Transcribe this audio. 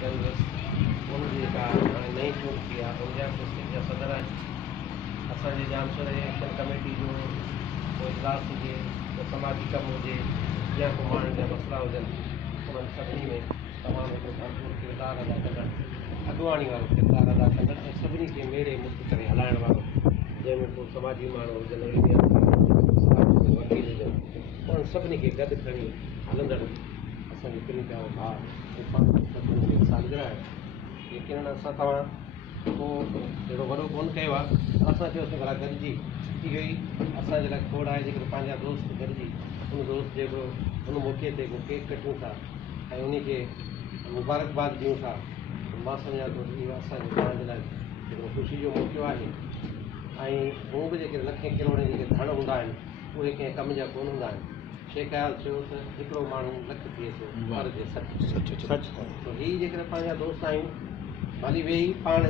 कई हुनजी जेका नई चूंड थी आहे उनजा डिस्ट्रिक्ट जा सदर आहिनि। असांजे जामसर एक्शन कमेटी जो को इजलास हुजे, को समाजी कमु हुजे या को माण्हुनि जा मसइला हुजनि, उन्हनि सभिनी में तमामु हिकिड़ो भरपूर किरदारु अदा कंदड़, अॻुवाणी वारो किरदारु अदा कंदड़ ऐं सभिनी खे मेड़े मुक्त करे हलाइण वारो, जंहिंमें को समाजी माण्हू हुजनि, वकील हुजनि, उन्हनि सभिनी खे गॾु खणी हलंदड़ असांजो किनी पिया भाउ सालगिरह आहे। लेकिन असां तव्हां को अहिड़ो वॾो कोन कयो आहे, असां चयोसीं भला गॾिजी थी वई, असांजे लाइ खोड़ आहे जेकर पंहिंजा दोस्त गॾिजी उन दोस्त जेको उन मौक़े ते को केक कटियूं था ऐं उनखे मुबारकबाद ॾियूं था, मां सम्झां थो इहो असांजे तव्हांजे लाइ हिकिड़ो ख़ुशी जो मौक़ो आहे। ऐं हू बि जेके लखे किरोड़े जेके धण हूंदा आहिनि उहे कंहिं कम जा कोन हूंदा आहिनि। शेखायल थियो त हिकिड़ो माण्हू लख थिए थो पर जे सच हीअ जेकर पंहिंजा दोस्त आहियूं भली वेही पाण